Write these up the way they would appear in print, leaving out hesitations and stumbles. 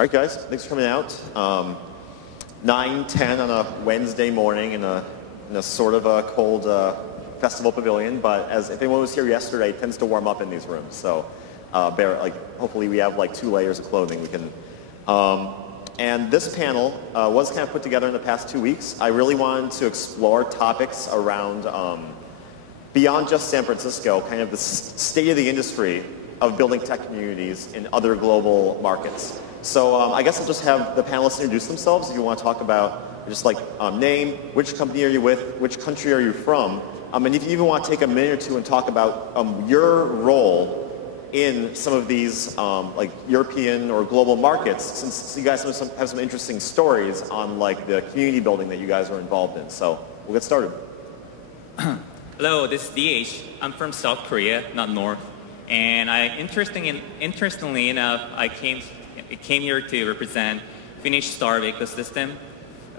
All right, guys, thanks for coming out. 9:10 on a Wednesday morning in a sort of a cold festival pavilion, but if anyone was here yesterday, it tends to warm up in these rooms. So hopefully we have like 2 layers of clothing we can. And this panel was kind of put together in the past 2 weeks. I really wanted to explore topics around beyond just San Francisco, kind of the state of the industry of building tech communities in other global markets. So I guess I'll just have the panelists introduce themselves if you want to talk about just like name, which company are you with, which country are you from, and if you even want to take a minute or two and talk about your role in some of these like European or global markets, since you guys have some interesting stories on like the community building that you guys are involved in. So we'll get started. Hello, this is DH. I'm from South Korea, not North. And interestingly enough, I came here to represent Finnish startup ecosystem.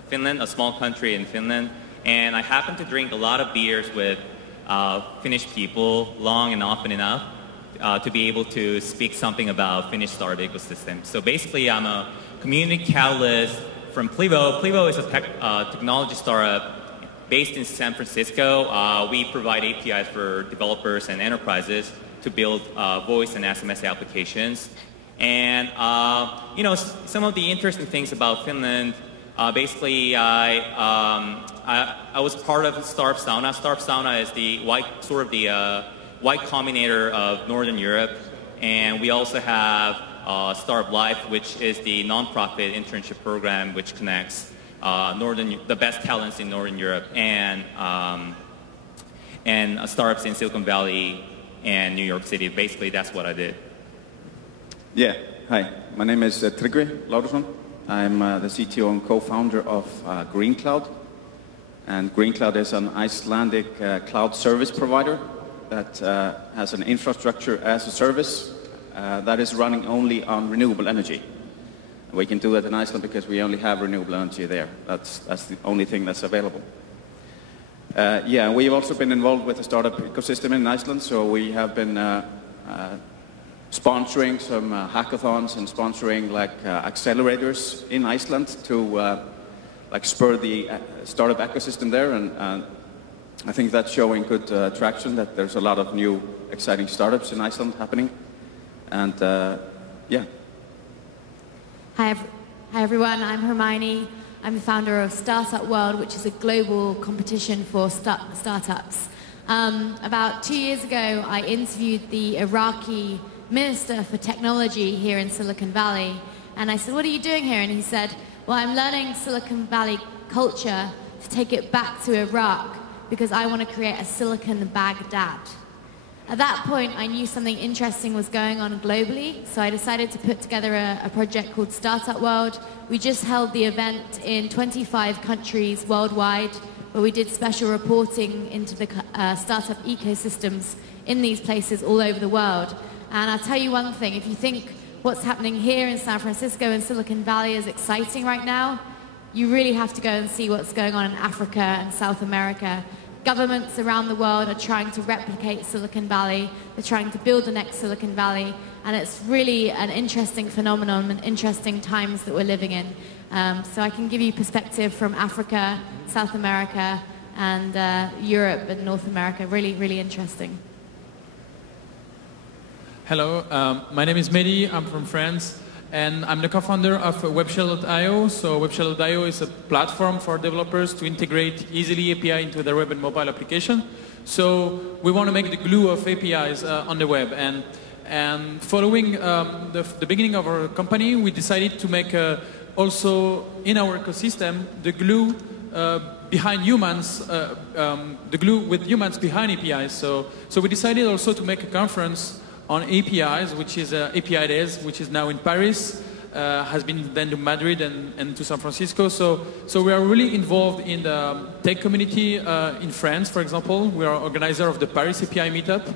Finland, a small country in Finland. And I happen to drink a lot of beers with Finnish people long and often enough to be able to speak something about Finnish startup ecosystem. So basically, I'm a community catalyst from Plivo. Plivo is a technology startup based in San Francisco. We provide APIs for developers and enterprises to build voice and SMS applications. And some of the interesting things about Finland, basically I was part of Startup Sauna. Startup Sauna is the Y Combinator of Northern Europe. And we also have Startup Life, which is the nonprofit internship program which connects the best talents in Northern Europe and startups in Silicon Valley and New York City. Basically, that's what I did. Yeah, hi. My name is Tryggvi Lárusson. I'm the CTO and co-founder of GreenQloud. And GreenQloud is an Icelandic cloud service provider that has an infrastructure as a service that is running only on renewable energy. We can do that in Iceland because we only have renewable energy there. That's the only thing that's available. Yeah, we've also been involved with the startup ecosystem in Iceland, so we have been sponsoring some hackathons and sponsoring like accelerators in Iceland to like spur the startup ecosystem there, and I think that's showing good traction, that there's a lot of new exciting startups in Iceland happening, and yeah. Hi everyone, I'm Hermione. I'm the founder of Startup World, which is a global competition for startups. About 2 years ago, I interviewed the Iraqi Minister for Technology here in Silicon Valley. And I said, what are you doing here? And he said, well, I'm learning Silicon Valley culture to take it back to Iraq because I want to create a Silicon Baghdad. At that point, I knew something interesting was going on globally, so I decided to put together a project called Startup World. We just held the event in 25 countries worldwide, where we did special reporting into the startup ecosystems in these places all over the world. And I'll tell you one thing, if you think what's happening here in San Francisco and Silicon Valley is exciting right now, you really have to go and see what's going on in Africa and South America. Governments around the world are trying to replicate Silicon Valley. They're trying to build the next Silicon Valley. And it's really an interesting phenomenon and interesting times that we're living in. So I can give you perspective from Africa, South America, and Europe and North America. Really, really interesting. Hello, my name is Mehdi. I'm from France. And I'm the co-founder of Webshell.io. So Webshell.io is a platform for developers to integrate easily API into their web and mobile application. So we want to make the glue of APIs on the web. And following the beginning of our company, we decided to make also in our ecosystem the glue behind humans, the glue with humans behind APIs. So we decided also to make a conference on APIs, which is API Days, which is now in Paris, has been then to Madrid and to San Francisco. So we are really involved in the tech community in France, for example. We are organizer of the Paris API meetup.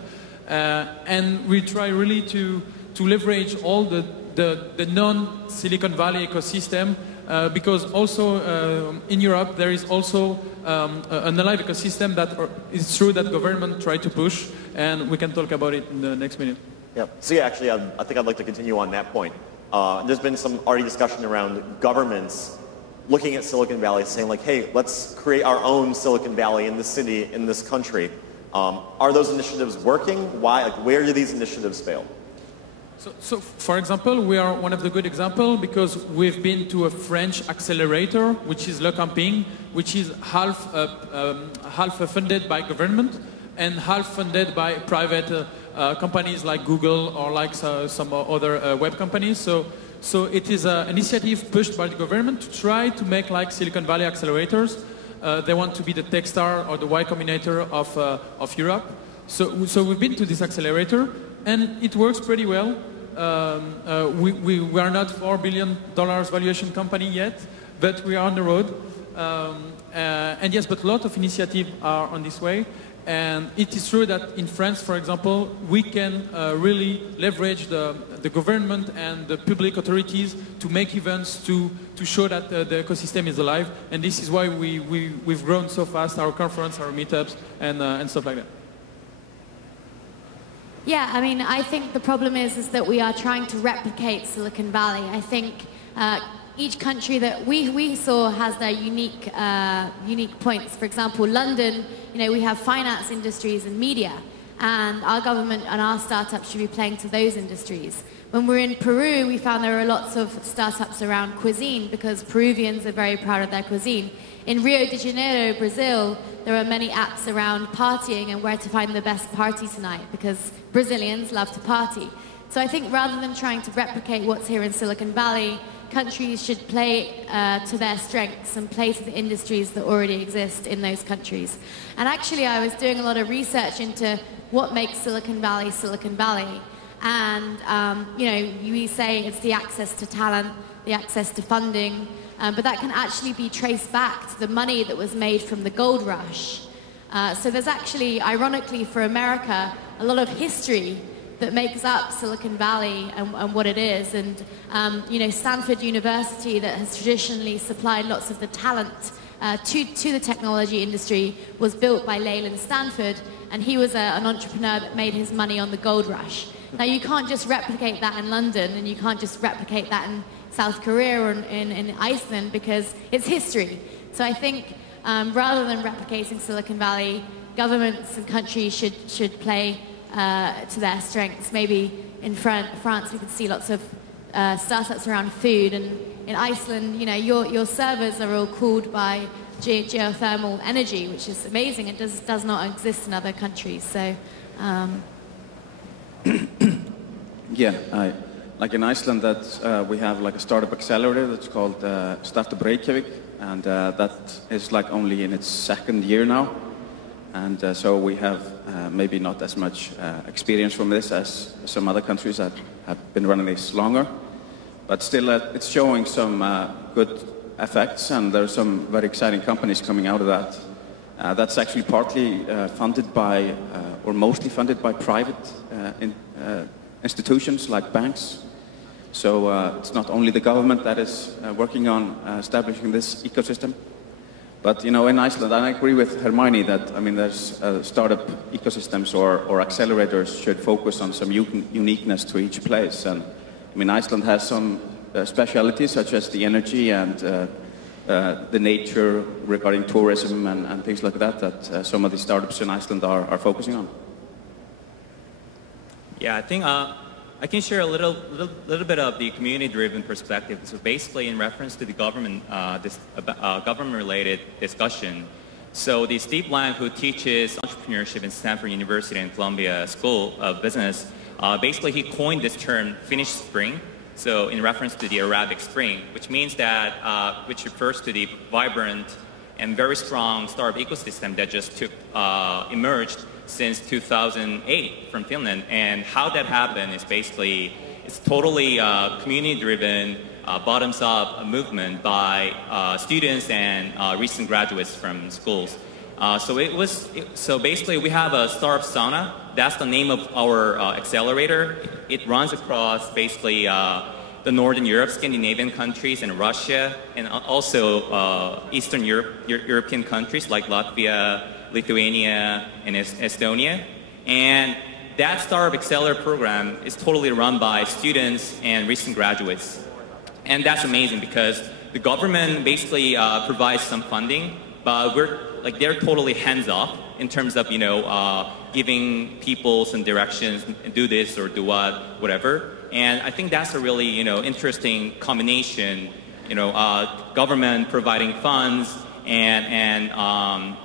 And we try really to leverage all the non-Silicon Valley ecosystem, because also in Europe there is also an alive ecosystem that is true that government try to push, and we can talk about it in the next minute. Yeah. So yeah, actually, I think I'd like to continue on that point. there's been some already discussion around governments looking at Silicon Valley saying like, hey, let's create our own Silicon Valley in this city, in this country. Are those initiatives working? Why? Like, where do these initiatives fail? So, for example, we are one of the good examples because we've been to a French accelerator, which is Le Camping, which is half funded by government and half funded by private companies like Google or like some other web companies. So it is an initiative pushed by the government to try to make like Silicon Valley accelerators. They want to be the Techstar or the Y Combinator of Europe. So we've been to this accelerator, and it works pretty well. We are not $4 billion valuation company yet, but we are on the road. And yes, but a lot of initiatives are on this way. And it is true that in France, for example, we can really leverage the government and the public authorities to make events to show that the ecosystem is alive. And this is why we've grown so fast, our conference, our meetups, and stuff like that. Yeah, I mean, I think the problem is that we are trying to replicate Silicon Valley. I think each country that we saw has their unique points. For example, London, we have finance industries and media, and our government and our startups should be playing to those industries. When we're in Peru, we found there are lots of startups around cuisine because Peruvians are very proud of their cuisine. In Rio de Janeiro, Brazil, there are many apps around partying and where to find the best party tonight because Brazilians love to party. So I think rather than trying to replicate what's here in Silicon Valley, countries should play to their strengths and play to the industries that already exist in those countries. And actually, I was doing a lot of research into what makes Silicon Valley Silicon Valley. And, you say it's the access to talent, the access to funding, but that can actually be traced back to the money that was made from the gold rush. So there's actually, ironically for America, a lot of history that makes up Silicon Valley and what it is. And, Stanford University that has traditionally supplied lots of the talent to the technology industry was built by Leland Stanford, and he was an entrepreneur that made his money on the gold rush. Now, you can't just replicate that in London, and you can't just replicate that in South Korea or in Iceland because it's history. So I think rather than replicating Silicon Valley, governments and countries should play to their strengths. Maybe in France we could see lots of startups around food, and in Iceland, your servers are all cooled by geothermal energy, which is amazing. It does not exist in other countries. So. Yeah, like in Iceland, we have like a startup accelerator that's called Startup Reykjavik, and that is like only in its second year now. And so we have maybe not as much experience from this as some other countries that have been running this longer. But still, it's showing some good effects, and there are some very exciting companies coming out of that. That's actually partly funded by, or mostly funded by private institutions like banks. So it's not only the government that is working on establishing this ecosystem. But in Iceland, I agree with Hermione that there's startup ecosystems or accelerators should focus on some uniqueness to each place. And Iceland has some specialities such as the energy and the nature regarding tourism and things like that some of the startups in Iceland are focusing on. Yeah, I think I can share a little bit of the community-driven perspective. So basically, in reference to the government, government-related discussion. So the Steve Lang, who teaches entrepreneurship in Stanford University and Columbia School of Business, basically he coined this term "Finnish Spring." So in reference to the Arabic Spring, which means that, which refers to the vibrant and very strong startup ecosystem that just emerged since 2008 from Finland. And how that happened is basically, it's totally community-driven, bottoms-up movement by students and recent graduates from schools. So basically we have a startup sauna. That's the name of our accelerator. It runs across basically the Northern Europe, Scandinavian countries, and Russia, and also Eastern European countries like Latvia, Lithuania, and Estonia. And that Startup Accelerator program is totally run by students and recent graduates. And that's amazing because the government basically provides some funding, but they're totally hands off in terms of, giving people some directions and do this or do whatever. And I think that's a really, interesting combination, government providing funds and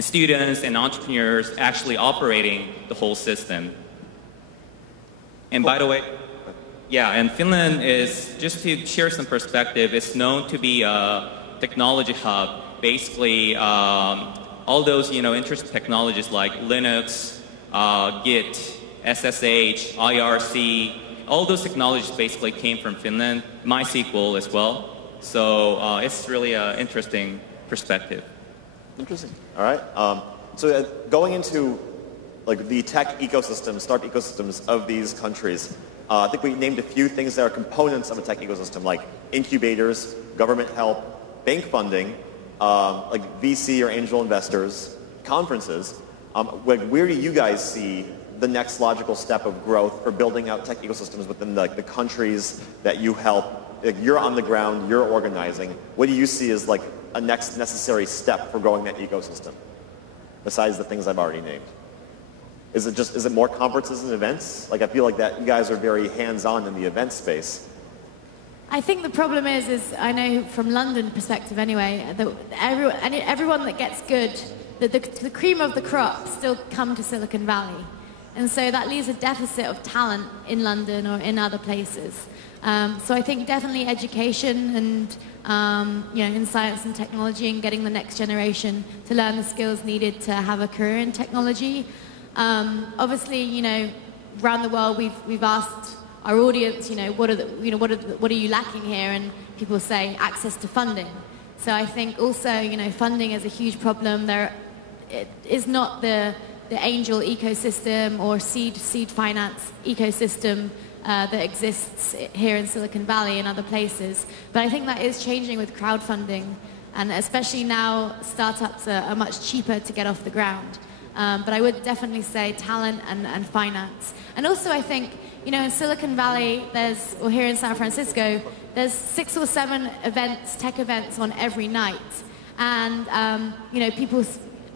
students and entrepreneurs actually operating the whole system. And by the way, yeah, and Finland is, just to share some perspective, it's known to be a technology hub. Basically, all those, interesting technologies like Linux, Git, SSH, IRC, all those technologies basically came from Finland, MySQL as well. So it's really an interesting perspective. Interesting. All right. So going into the tech ecosystem, startup ecosystems of these countries, I think we named a few things that are components of a tech ecosystem, like incubators, government help, bank funding, like VC or angel investors, conferences. Where do you guys see the next logical step of growth for building out tech ecosystems within the countries that you help? You're on the ground, you're organizing. What do you see as a next necessary step for growing that ecosystem, besides the things I've already named? Is it more conferences and events? I feel like that you guys are very hands-on in the event space. I think the problem is I know from London perspective anyway, that everyone that gets good, the cream of the crop still come to Silicon Valley. And so that leaves a deficit of talent in London or in other places. So I think definitely education and in science and technology and getting the next generation to learn the skills needed to have a career in technology. Obviously, around the world we've asked our audience, what are you lacking here? And people say access to funding. So I think also, funding is a huge problem. It is not the angel ecosystem or seed finance ecosystem that exists here in Silicon Valley and other places. But I think that is changing with crowdfunding, and especially now startups are much cheaper to get off the ground. But I would definitely say talent and finance. And also I think, in Silicon Valley, or here in San Francisco, there's 6 or 7 events, tech events on every night. And,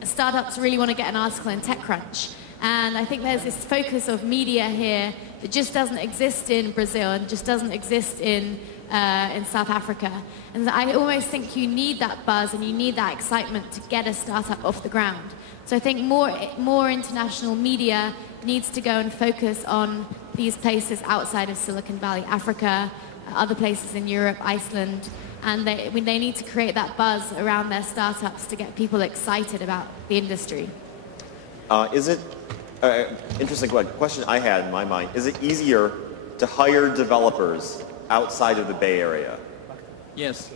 startups really want to get an article in TechCrunch. And I think there's this focus of media here that just doesn't exist in Brazil and just doesn't exist in South Africa. And I almost think you need that buzz and you need that excitement to get a startup off the ground. So I think more international media needs to go and focus on these places outside of Silicon Valley, Africa, other places in Europe, Iceland, and they need to create that buzz around their startups to get people excited about the industry. Is it, interesting question I had in my mind, is it easier to hire developers outside of the Bay Area? Yes.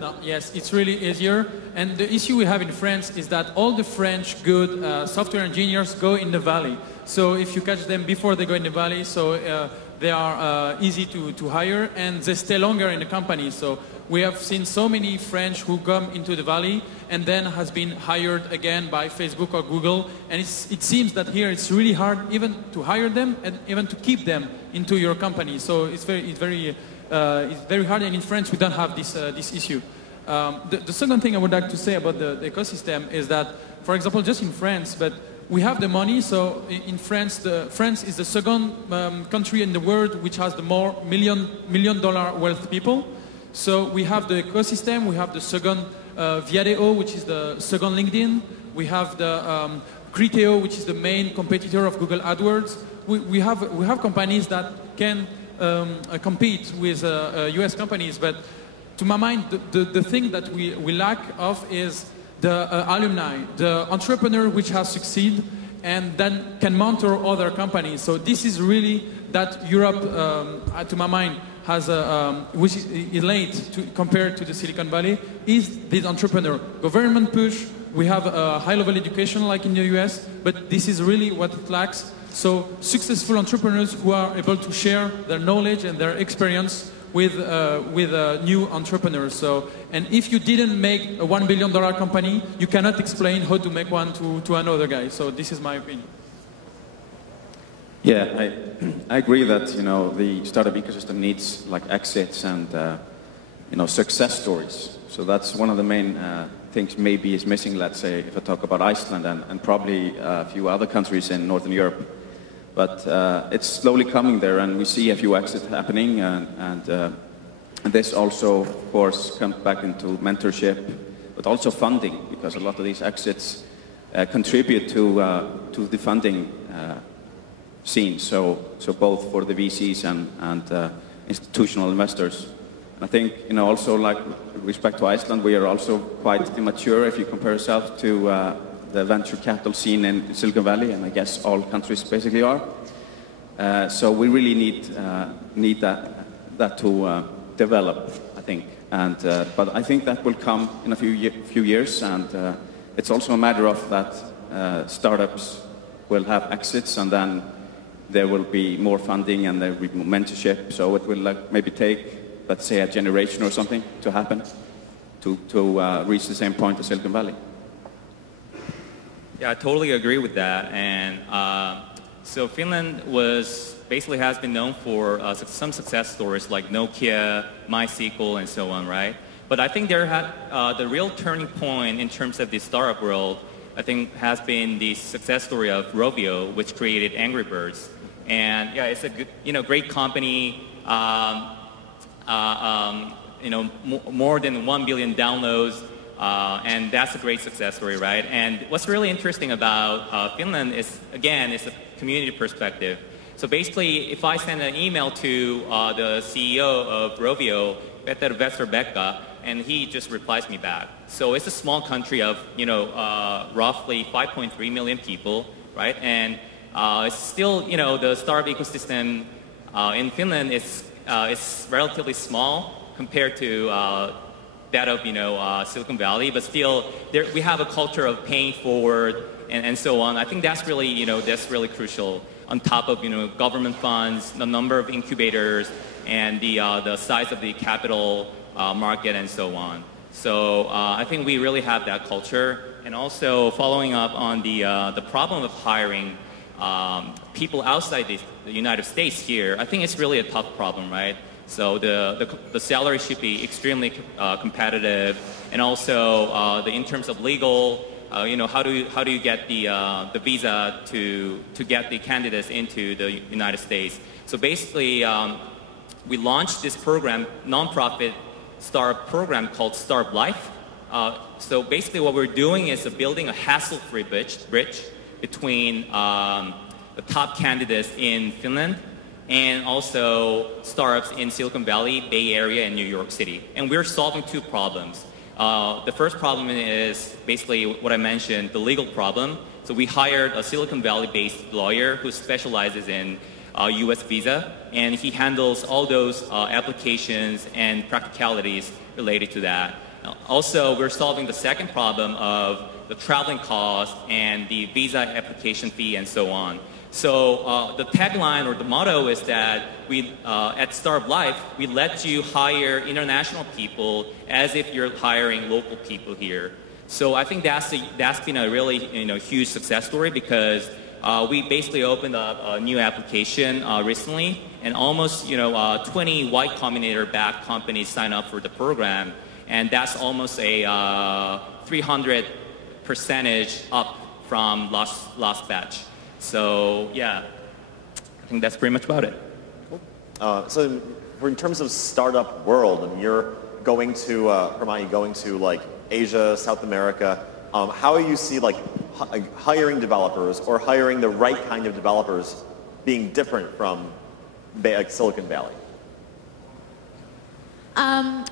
No, yes, it's really easier. And the issue we have in France is that all the French good software engineers go in the valley. So if you catch them before they go in the valley, so they are easy to hire and they stay longer in the company. So we have seen so many French who come into the valley and then has been hired again by Facebook or Google. And it seems that here it's really hard even to hire them and even to keep them into your company. So it's very hard, and in France we don't have this issue. The second thing I would like to say about the ecosystem is that, for example, just in France, but we have the money. So in France, France is the second country in the world which has the more million-dollar wealth people. So we have the ecosystem. We have the second Viadeo, which is the second LinkedIn. We have the Criteo, which is the main competitor of Google AdWords. We have companies that can compete with US companies, but to my mind, the thing that we lack of is the alumni, the entrepreneur which has succeeded and then can mentor other companies. So this is really that Europe, to my mind, has which is late compared to the Silicon Valley, is this entrepreneur. Government push, we have a high-level education like in the US, but this is really what it lacks. So successful entrepreneurs who are able to share their knowledge and their experience with new entrepreneurs. So, and if you didn't make a $1 billion company, you cannot explain how to make one to another guy. So this is my opinion. Yeah, I agree that the startup ecosystem needs like exits and success stories. So that's one of the main things maybe is missing. Let's say if I talk about Iceland and probably a few other countries in Northern Europe, but it's slowly coming there, and we see a few exits happening, and this also, of course, comes back into mentorship, but also funding, because a lot of these exits contribute to the funding scene, so both for the VCs and institutional investors. And I think, also like with respect to Iceland, we are also quite immature if you compare yourself to the venture capital scene in Silicon Valley, and I guess all countries basically are. So we really need that to develop, I think. And but I think that will come in a few years, and it's also a matter of that startups will have exits, and then there will be more funding and there will be more mentorship. So it will maybe take, let's say, a generation or something to happen to reach the same point as Silicon Valley. Yeah, I totally agree with that. And so Finland basically has been known for some success stories like Nokia, MySQL, and so on, right? But I think the real turning point in terms of the startup world, I think, has been the success story of Rovio, which created Angry Birds. And yeah, it's a good, great company. More than 1 billion downloads, and that's a great success story, right? And what's really interesting about Finland is, again, it's a community perspective. So basically, if I send an email to the CEO of Rovio, Peter Westerbeck, and he just replies me back. So it's a small country of, roughly 5.3 million people, right? And it's still, the startup ecosystem in Finland is relatively small compared to that of, Silicon Valley, but still we have a culture of paying forward and so on. I think that's really, that's really crucial, on top of, government funds, the number of incubators, and the size of the capital market and so on. So I think we really have that culture. And also following up on the problem of hiring people outside the United States here, I think it's really a tough problem, right? So the salary should be extremely competitive, and also in terms of legal, how do you get the visa to get the candidates into the United States? So basically, we launched this program, nonprofit startup program called Startup Life. So basically, what we're doing is building a hassle-free bridge between the top candidates in Finland and also startups in Silicon Valley, Bay Area, and New York City. And we're solving two problems. The first problem is basically what I mentioned, the legal problem. So we hired a Silicon Valley-based lawyer who specializes in US visa, and he handles all those applications and practicalities related to that. Also, we're solving the second problem of the traveling cost and the visa application fee and so on. So the tagline or the motto is that we, at Startup Life, we let you hire international people as if you're hiring local people here. So I think that's been a really huge success story, because we basically opened up a new application recently, and almost 20 Y Combinator-backed companies sign up for the program, and that's almost a 300% up from last batch. So yeah, I think that's pretty much about it. Cool. So in terms of startup world, and you're going to Hermione, going to like Asia, South America, how you see like hiring developers or hiring the right kind of developers being different from like Silicon Valley?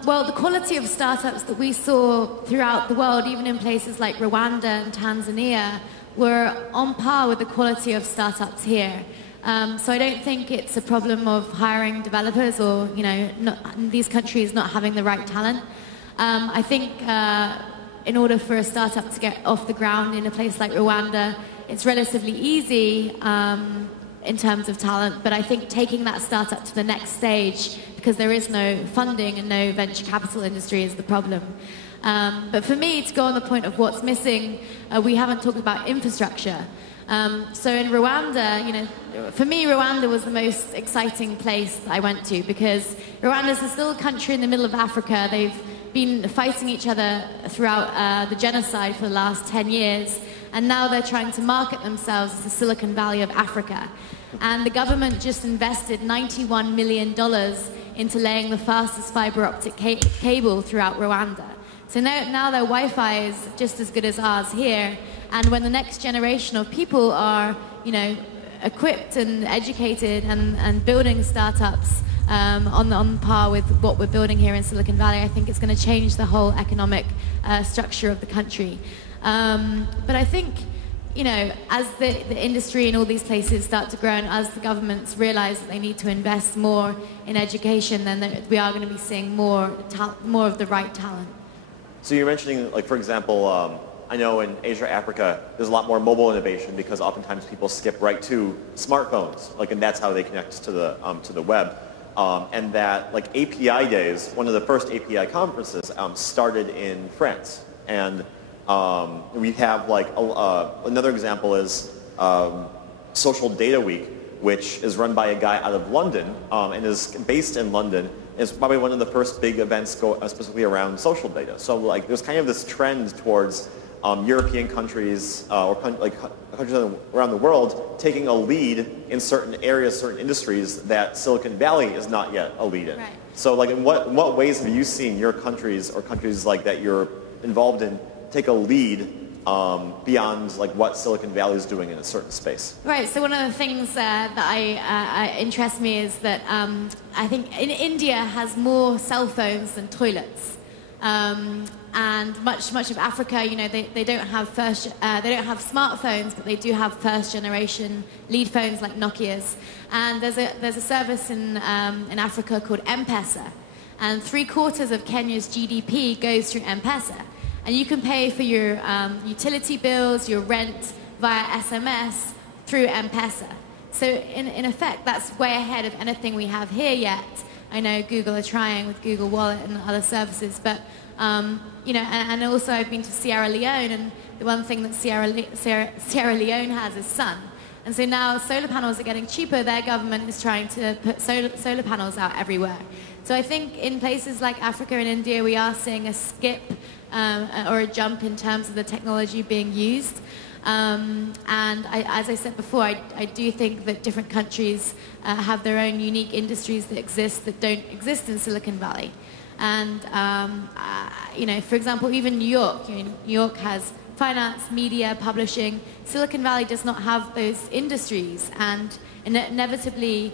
Well, the quality of startups that we saw throughout the world, even in places like Rwanda and Tanzania, were on par with the quality of startups here. So I don't think it's a problem of hiring developers or, these countries not having the right talent. I think in order for a startup to get off the ground in a place like Rwanda, it's relatively easy in terms of talent, but I think taking that startup to the next stage, because there is no funding and no venture capital industry, is the problem. But for me, to go on the point of what's missing, we haven't talked about infrastructure. So in Rwanda, you know, for me, Rwanda was the most exciting place that I went to because Rwanda is still a country in the middle of Africa. They've been fighting each other throughout the genocide for the last 10 years, and now they're trying to market themselves as the Silicon Valley of Africa. And the government just invested $91 million into laying the fastest fiber optic cable throughout Rwanda. So now their Wi-Fi is just as good as ours here. And when the next generation of people are, you know, equipped and educated and building startups on par with what we're building here in Silicon Valley, I think it's going to change the whole economic structure of the country. But I think, you know, as the industry in all these places start to grow and as the governments realize that they need to invest more in education, then we are going to be seeing more of the right talent. So you're mentioning, like, for example, I know in Asia, Africa, there's a lot more mobile innovation because oftentimes people skip right to smartphones, like, and that's how they connect to the web. And that, like, API days, one of the first API conferences started in France. And we have, like, another example is Social Data Week, which is run by a guy out of London and is based in London. It's probably one of the first big events specifically around social data. So, like, there's kind of this trend towards European countries or countries around the world taking a lead in certain areas, certain industries that Silicon Valley is not yet a lead in. Right. So, like, in what ways have you seen your countries or countries like that you're involved in take a lead beyond, like, what Silicon Valley is doing in a certain space? Right. So one of the things that interests me is that I think India has more cell phones than toilets, and much of Africa, you know, they don't have smartphones, but they do have first generation lead phones like Nokia's. And there's a service in Africa called M-Pesa, and 3/4 of Kenya's GDP goes through M-Pesa. And you can pay for your utility bills, your rent via SMS through M-Pesa. So in effect, that's way ahead of anything we have here yet. I know Google are trying with Google Wallet and other services, but you know, and also I've been to Sierra Leone, and the one thing that Sierra Leone has is sun. And so now solar panels are getting cheaper. Their government is trying to put solar panels out everywhere. So I think in places like Africa and India, we are seeing a skip or a jump in terms of the technology being used. And as I said before, I do think that different countries have their own unique industries that don't exist in Silicon Valley. And, you know, for example, even New York. You know, New York has finance, media, publishing. Silicon Valley does not have those industries, and inevitably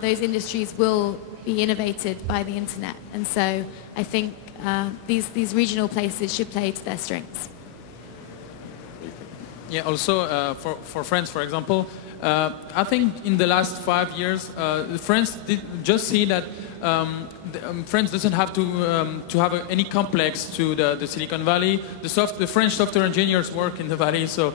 those industries will be innovated by the internet. And so I think these regional places should play to their strengths. Yeah, also for France, for example, I think in the last 5 years, France did just see that France doesn't have to have any complex to the Silicon Valley. The French software engineers work in the valley, so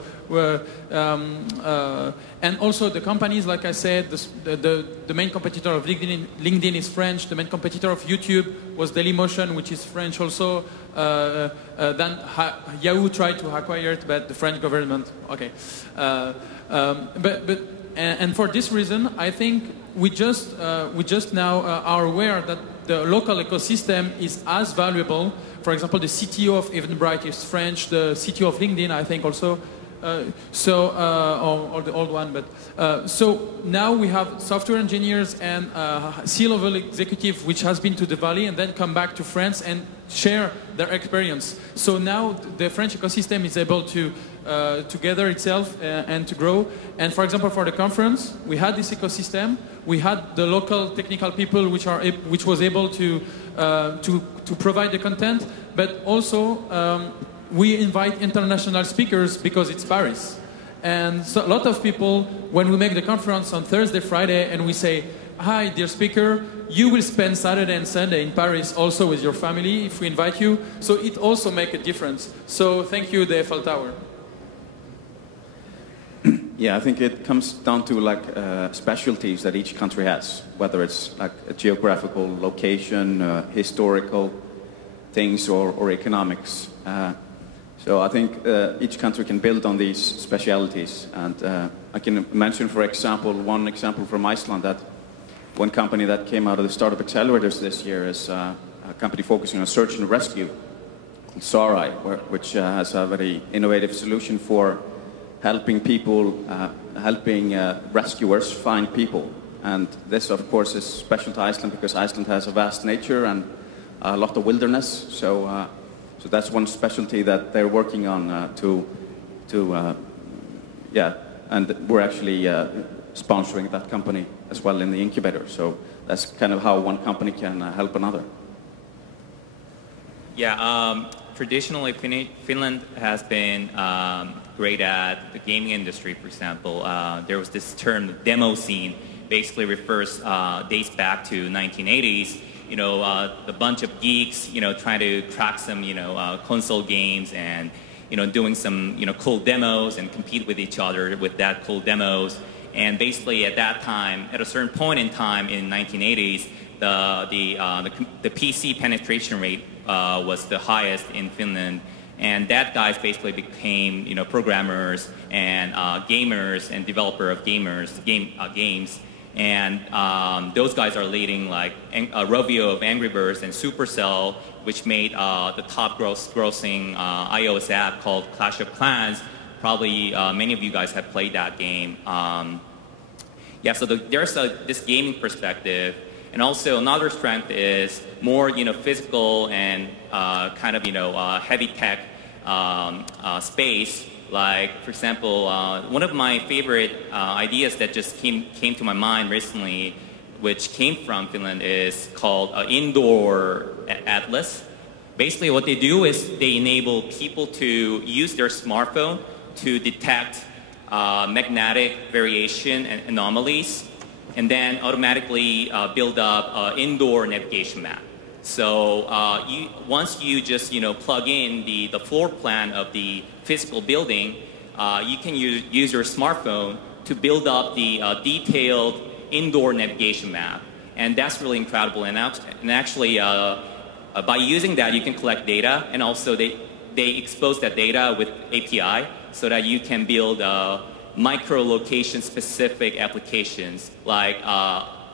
and also the companies, like I said, the main competitor of LinkedIn is French. The main competitor of YouTube was Dailymotion, which is French also. Then Yahoo tried to acquire it, but the French government, okay. And for this reason, I think we just now are aware that the local ecosystem is as valuable. For example, the CTO of Eventbrite is French. The CTO of LinkedIn, I think, also. Or the old one, but so now we have software engineers and C-level executive which has been to the valley and then come back to France and share their experience. So now the French ecosystem is able to gather itself and to grow. And for example, for the conference, we had this ecosystem. We had the local technical people which was able to provide the content, but also we invite international speakers because it's Paris. And so a lot of people, when we make the conference on Thursday, Friday, and we say, hi, dear speaker, you will spend Saturday and Sunday in Paris also with your family if we invite you. So it also makes a difference. So thank you, the Eiffel Tower. Yeah, I think it comes down to like specialties that each country has, whether it's like a geographical location, historical things, or economics. So I think each country can build on these specialities. And I can mention, for example, one example from Iceland, that one company that came out of the startup accelerators this year is a company focusing on search and rescue called Sarai, which has a very innovative solution for helping people, helping rescuers find people. And this, of course, is special to Iceland because Iceland has a vast nature and a lot of wilderness. So that's one specialty that they're working on and we're actually sponsoring that company as well in the incubator. So that's kind of how one company can help another. Yeah, traditionally Finland has been great at the gaming industry, for example. There was this term, demo scene, basically dates back to 1980s. You know, a bunch of geeks, you know, trying to crack some, you know, console games and, you know, doing some, you know, cool demos and compete with each other with that cool demos. And basically at that time, at a certain point in time in 1980s, the PC penetration rate was the highest in Finland. And that guys basically became, you know, programmers and gamers and developer of games. And those guys are leading like Rovio of Angry Birds and Supercell, which made the top grossing iOS app called Clash of Clans. Probably many of you guys have played that game. Yeah, so there's this gaming perspective. And also another strength is more, you know, physical and kind of, you know, heavy tech space. Like, for example, one of my favorite ideas that just came to my mind recently, which came from Finland, is called Indoor Atlas. Basically, what they do is they enable people to use their smartphone to detect magnetic variation and anomalies, and then automatically build up an indoor navigation map. So once you just, you know, plug in the floor plan of the physical building, you can use your smartphone to build up the detailed indoor navigation map. And that's really incredible. And actually, by using that, you can collect data, and also they expose that data with API so that you can build micro-location specific applications, like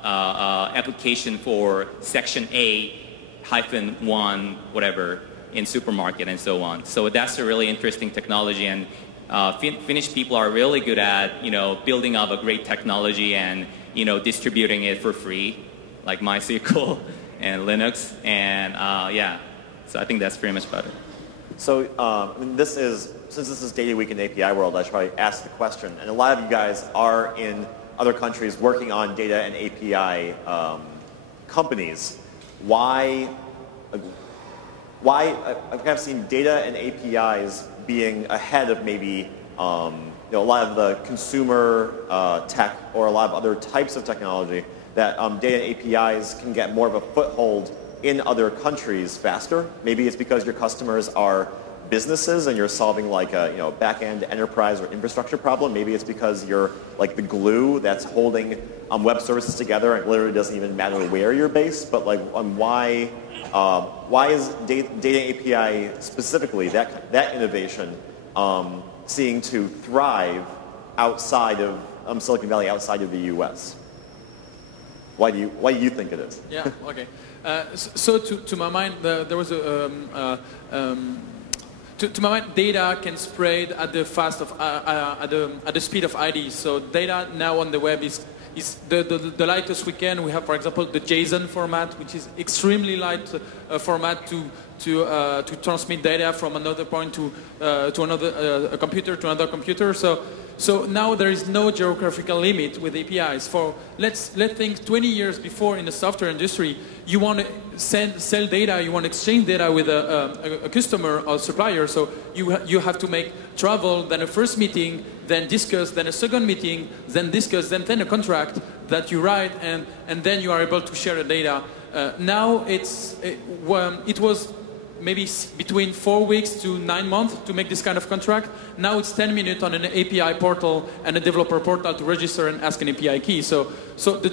application for section A-1, whatever, in supermarket and so on. So that's a really interesting technology, and Finnish people are really good at, you know, building up a great technology and, you know, distributing it for free, like MySQL and Linux, and yeah. So I think that's pretty much about it. So since this is DataWeek in the API world, I should probably ask the question, and a lot of you guys are in other countries working on data and API companies. Why I've kind of seen data and APIs being ahead of maybe you know, a lot of the consumer tech or a lot of other types of technology, that data and APIs can get more of a foothold in other countries faster. Maybe it's because your customers are businesses and you're solving like a, you know, back-end enterprise or infrastructure problem. Maybe it's because you're like the glue that's holding web services together, and it literally doesn't even matter where you're based. But like, why is data API specifically, that innovation, seeing to thrive outside of Silicon Valley, outside of the U.S.? Why do you think it is? Yeah. Okay. So to my mind, there was a to my mind, data can spread at the speed of IDs. So data now on the web is the lightest we can. We have, for example, the JSON format, which is extremely light format to transmit data from another point to another a computer to another computer. So now there is no geographical limit with APIs. Let's think 20 years before in the software industry, you want to sell data, you want to exchange data with a customer or supplier. So you have to make travel, then a first meeting, then discuss, then a second meeting, then discuss, then a contract that you write, and then you are able to share the data. Now it was maybe between 4 weeks to 9 months to make this kind of contract. Now it's 10 minutes on an API portal and a developer portal to register and ask an API key. So the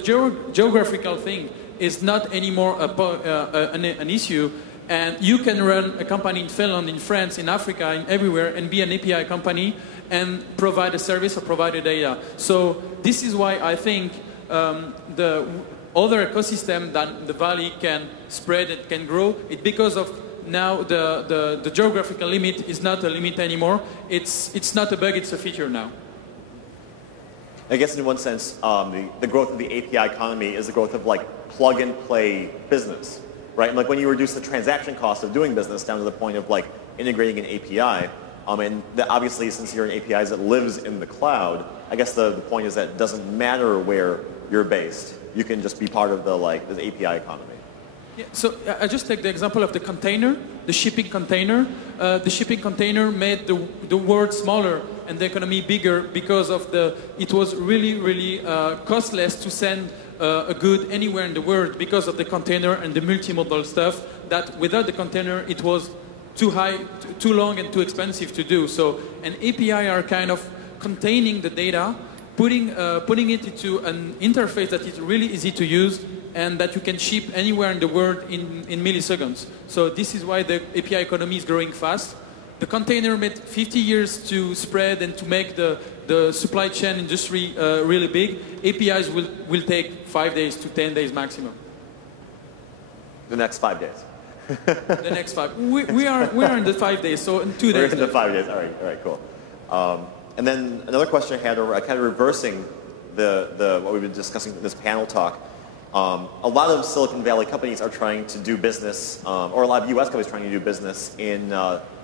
geographical thing is not anymore an issue. And you can run a company in Finland, in France, in Africa, in everywhere, and be an API company and provide a service or provide a data. So this is why I think the other ecosystem that the Valley can spread and can grow, it's because of now the geographical limit is not a limit anymore. It's not a bug, it's a feature now. I guess in one sense, the growth of the API economy is the growth of like plug and play business, right? And like when you reduce the transaction cost of doing business down to the point of like integrating an API, and obviously since you're an API that lives in the cloud, I guess the point is that it doesn't matter where you're based. You can just be part of the the API economy. Yeah, so I just take the example of the container, the shipping container. The shipping container made the world smaller and the economy bigger because of it was really costless to send a good anywhere in the world because of the container and the multimodal stuff that without the container it was too high, too long and too expensive to do. So an API are kind of containing the data, putting it into an interface that is really easy to use and that you can ship anywhere in the world in milliseconds. So this is why the API economy is growing fast. The container made 50 years to spread and to make the supply chain industry really big. APIs will take 5 days to 10 days maximum. The next 5 days. The next 5. We are in the 5 days, so in 2 days. We're in the 5 days. All right, cool. And then another question I had, kind of reversing what we've been discussing in this panel talk. A lot of Silicon Valley companies are trying to do business, or a lot of U.S. companies trying to do business in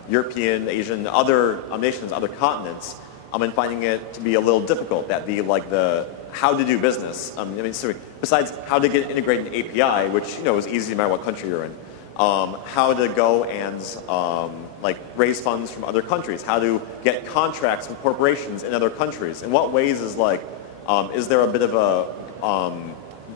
European, Asian, other nations, other continents, and finding it to be a little difficult. That the how to do business. I mean, so besides how to get integrated in API, which is easy no matter what country you're in. How to go and raise funds from other countries, how to get contracts with corporations in other countries. In what ways is there a bit of a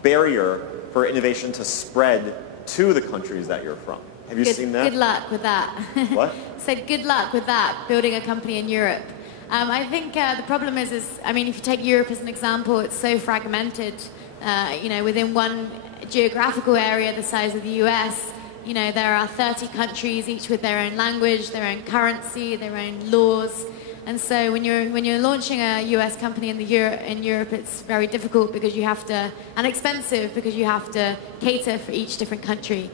barrier for innovation to spread to the countries that you're from? Have you seen that? Good luck with that. What? Said good luck with that, building a company in Europe. I think the problem is, I mean, if you take Europe as an example, it's so fragmented. Within one geographical area the size of the US, there are 30 countries, each with their own language, their own currency, their own laws. And so when you're launching a US company in Europe, it's very difficult because you have to, and expensive because you have to cater for each different country.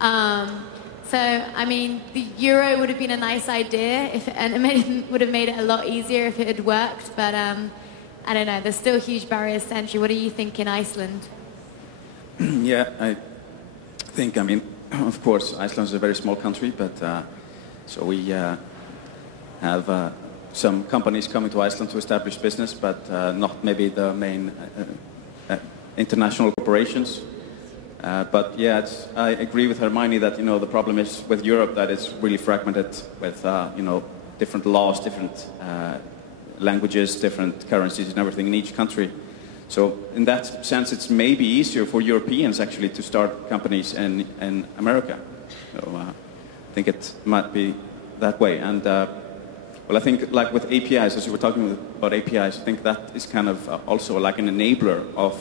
So, I mean, the euro would have been a nice idea, and it would have made it a lot easier if it had worked, but I don't know, there's still huge barriers to entry. What do you think in Iceland? Yeah, I think, I mean, of course, Iceland is a very small country, but so we have some companies coming to Iceland to establish business, but not maybe the main international corporations. But yeah, I agree with Hermione that the problem is with Europe that it's really fragmented with different laws, different languages, different currencies, and everything in each country. So in that sense, it's maybe easier for Europeans actually to start companies in America. So I think it might be that way. And well, I think like with APIs, as you were talking about APIs, I think that is kind of also like an enabler of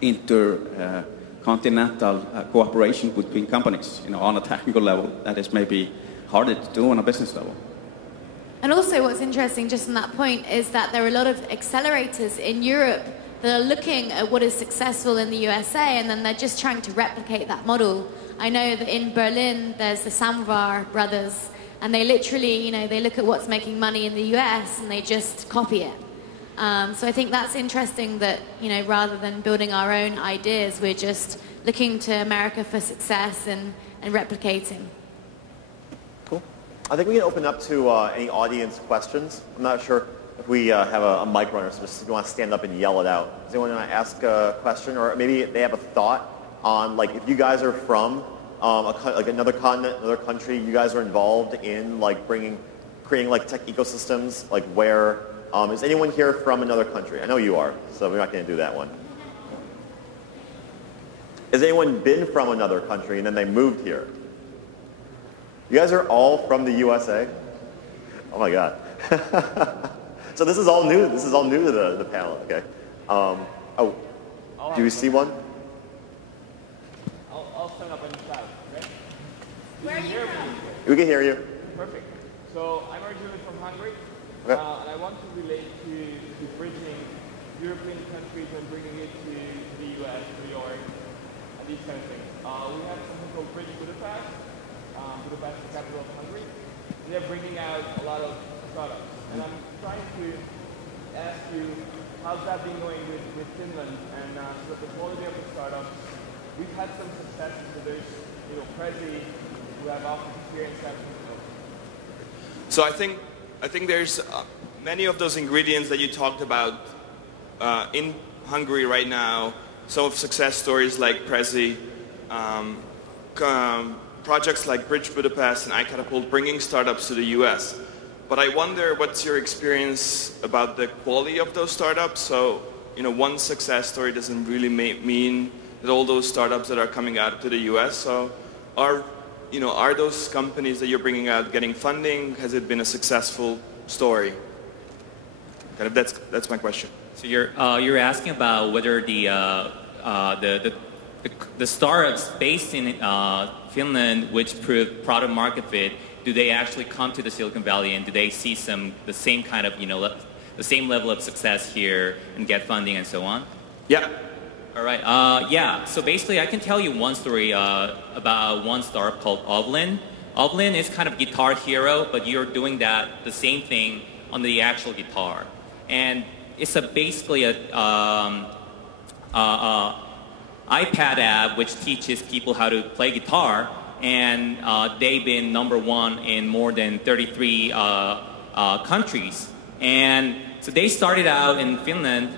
intercontinental cooperation between companies, on a technical level that is maybe harder to do on a business level. And also what's interesting just on that point is that there are a lot of accelerators in Europe that are looking at what is successful in the USA and then they're just trying to replicate that model. I know that in Berlin there's the Samvar brothers and they literally, they look at what's making money in the US and they just copy it. So I think that's interesting that, rather than building our own ideas, we're just looking to America for success and replicating. Cool. I think we can open up to any audience questions. I'm not sure if we have a mic runner, so just if you want to stand up and yell it out. Does anyone want to ask a question, or maybe they have a thought on, if you guys are from another continent, another country, you guys are involved in creating tech ecosystems, where is anyone here from another country? I know you are, so we're not going to do that one. Has anyone been from another country and then they moved here? You guys are all from the USA? Oh my God. So this is all new. This is all new to the panel. Okay. Do we see one? I'll stand up on the side. Okay? Where are you from? We can hear you. Perfect. So I'm originally from Hungary, Okay. and I want to relate to bridging European countries and bringing it to the US, New York, and these kind of things. We have something called Bridge Budapest. Budapest is the capital of Hungary. And they're bringing out a lot of startups. And I'm trying to ask you, how's that been going with Finland and sort of the quality of the startups? We've had some success, so there's Prezi, who have often experienced that. So I think there's many of those ingredients that you talked about in Hungary right now. Some of success stories like Prezi, projects like Bridge Budapest and iCatapult bringing startups to the US. But I wonder what's your experience about the quality of those startups? So, one success story doesn't really mean that all those startups that are coming out to the US. So are those companies that you're bringing out getting funding? Has it been a successful story? Kind of that's my question. So you're asking about whether the startups based in Finland, which proved product market fit, do they actually come to the Silicon Valley and do they see the same kind of the same level of success here and get funding and so on? Yeah. All right. Yeah. So basically, I can tell you one story about one startup called Ovlin. Ovlin is kind of guitar hero, but you're doing the same thing on the actual guitar, and it's basically a iPad app which teaches people how to play guitar, and they've been #1 in more than 33 countries. And so they started out in Finland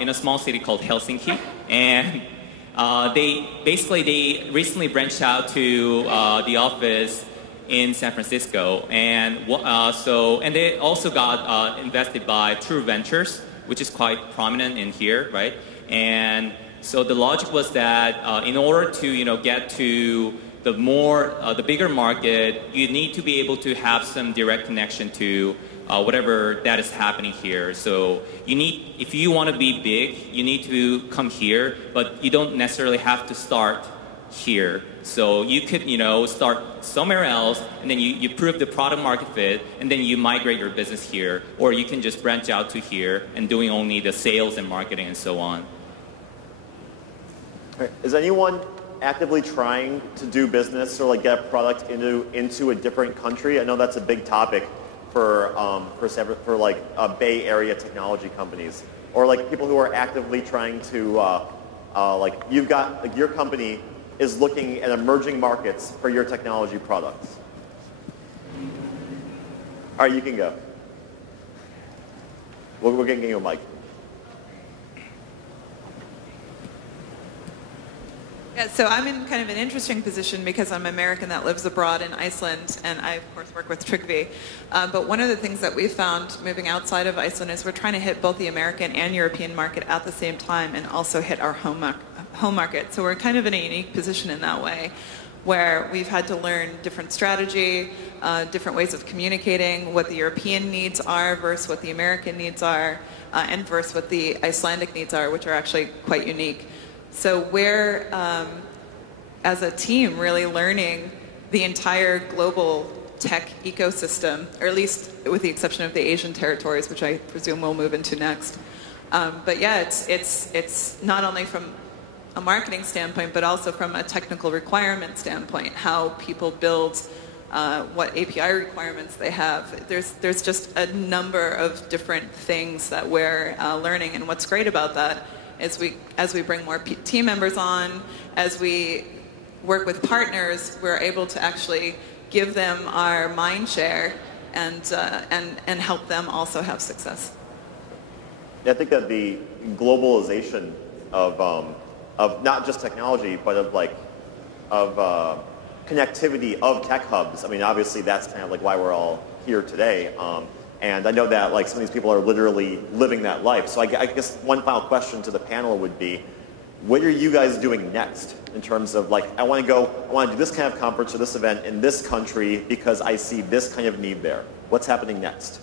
in a small city called Helsinki, and they recently branched out to the office in San Francisco, and they also got invested by True Ventures, which is quite prominent in here, right? And so the logic was that in order to get to the bigger market, you need to be able to have some direct connection to whatever that is happening here. So if you want to be big, you need to come here, but you don't necessarily have to start here. So you could start somewhere else, and then you prove the product market fit, and then you migrate your business here, or you can just branch out to here and doing only the sales and marketing and so on. Is anyone actively trying to do business or get a product into a different country? I know that's a big topic for Bay Area technology companies, or people who are actively trying to you've got your company is looking at emerging markets for your technology products. All right, you can go. We're getting you a mic. Yeah, so I'm in kind of an interesting position because I'm American that lives abroad in Iceland, and I, of course, work with Tryggvi. But one of the things that we've found moving outside of Iceland is we're trying to hit both the American and European market at the same time and also hit our home market. So we're kind of in a unique position in that way, where we've had to learn different strategy, different ways of communicating, what the European needs are versus what the American needs are, and versus what the Icelandic needs are, which are actually quite unique. So we're, as a team, really learning the entire global tech ecosystem, or at least with the exception of the Asian territories, which I presume we'll move into next. But yeah, it's not only from a marketing standpoint, but also from a technical requirement standpoint, how people build, what API requirements they have. There's just a number of different things that we're learning, and what's great about that is as we bring more team members on, as we work with partners, we're able to actually give them our mind share and help them also have success. Yeah, I think that the globalization of not just technology, but of connectivity of tech hubs. I mean, obviously that's kind of why we're all here today. And I know that some of these people are literally living that life. So I guess one final question to the panel would be, what are you guys doing next in terms of I want to do this kind of conference or this event in this country because I see this kind of need there. What's happening next?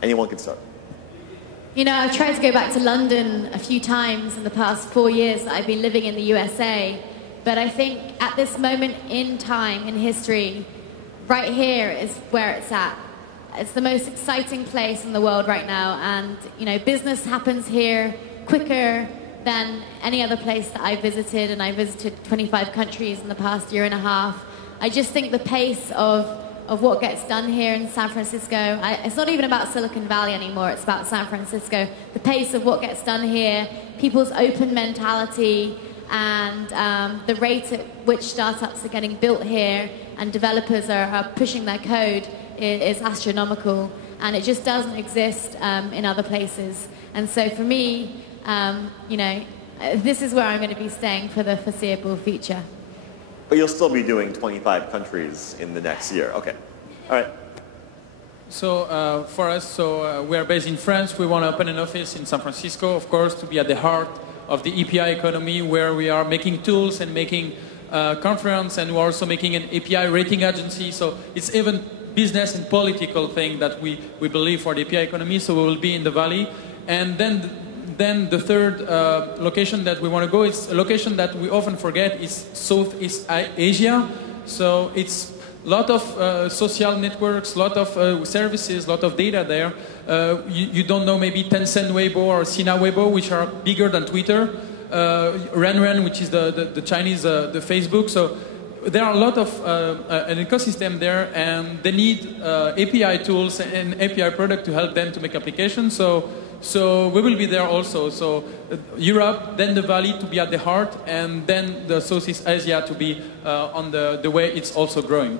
Anyone can start. I've tried to go back to London a few times in the past 4 years that I've been living in the USA, But I think at this moment in time, in history, right here is where it's at. It's the most exciting place in the world right now, and you know, business happens here quicker than any other place that I visited, and I visited 25 countries in the past year and a half. I just think the pace of what gets done here in San Francisco, it's not even about Silicon Valley anymore, it's about San Francisco. The pace of what gets done here, people's open mentality, and the rate at which startups are getting built here and developers are pushing their code is astronomical, and it just doesn't exist in other places. And so for me, you know, this is where I'm going to be staying for the foreseeable future. But you'll still be doing 25 countries in the next year. Okay. All right. So for us, we are based in France. We want to open an office in San Francisco, of course, to be at the heart of the API economy, where we are making tools and making conference, and we're also making an API rating agency. So it's even business and political thing that we believe for the API economy. So we will be in the Valley. And then the third location that we want to go is a location that we often forget is Southeast Asia. So it's a lot of social networks, a lot of services, a lot of data there. You don't know maybe Tencent Weibo or Sina Weibo, which are bigger than Twitter. Renren, which is the Chinese, the Facebook. So there are a lot of an ecosystem there, and they need API tools and API product to help them to make applications. So we will be there also. So Europe, then the Valley to be at the heart, and then the Southeast Asia to be on the way it's also growing.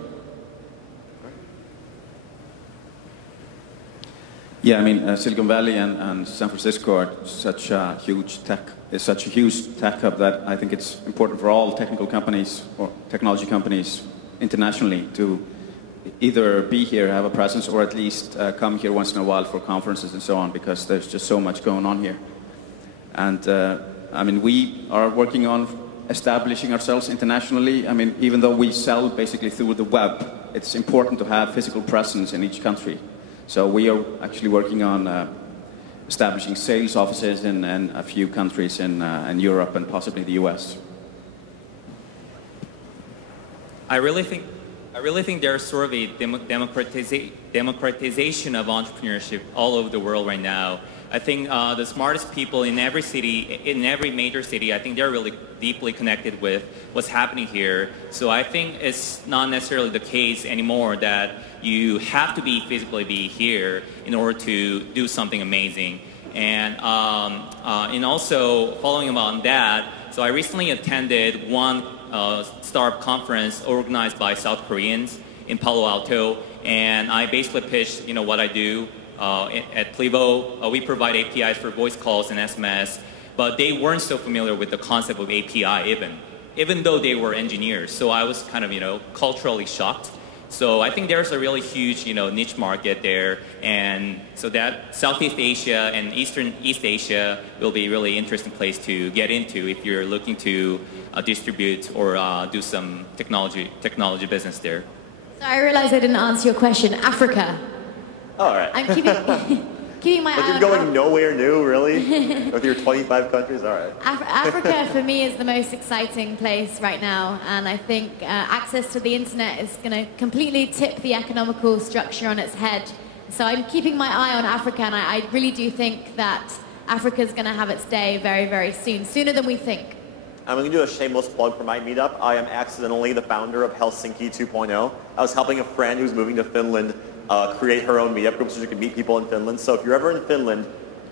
Yeah, I mean, Silicon Valley and San Francisco are such a huge tech hub that I think it's important for all technical companies or technology companies internationally to either be here, have a presence, or at least come here once in a while for conferences and so on, because there's just so much going on here. And I mean, we are working on establishing ourselves internationally. I mean, even though we sell basically through the web, it's important to have physical presence in each country. So we are actually working on establishing sales offices in a few countries in Europe and possibly the US. I really think there's sort of a democratization of entrepreneurship all over the world right now. I think the smartest people in every city, in every major city, I think they're really deeply connected with what's happening here. So I think it's not necessarily the case anymore that you have to physically be here in order to do something amazing. And also following up on that, so I recently attended one startup conference organized by South Koreans in Palo Alto, and I basically pitched, you know, what I do. At Plivo, we provide APIs for voice calls and SMS, but they weren't so familiar with the concept of API even though they were engineers. So I was kind of, you know, culturally shocked. So I think there's a really huge, you know, niche market there, and so that Southeast Asia and East Asia will be a really interesting place to get into if you're looking to distribute or do some technology business there. So I realized I didn't answer your question. Africa. Oh, all right. I'm keeping my eye on. You're going nowhere new, really? With your 25 countries? All right. Africa, for me, is the most exciting place right now. And I think access to the internet is going to completely tip the economical structure on its head. So I'm keeping my eye on Africa, and I really do think that Africa is going to have its day very, very soon, sooner than we think. I'm going to do a shameless plug for my meetup. I am accidentally the founder of Helsinki 2.0. I was helping a friend who's moving to Finland create her own meetup group so she can meet people in Finland. So if you're ever in Finland,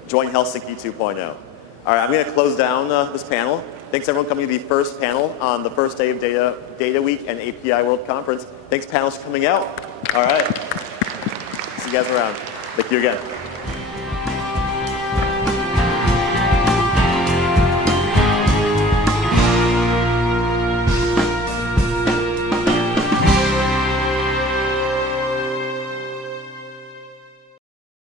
join Helsinki 2.0. All right, I'm going to close down this panel. Thanks everyone coming to the first panel on the first day of Data Week and API World Conference. Thanks panelists for coming out. All right. See you guys around. Thank you again.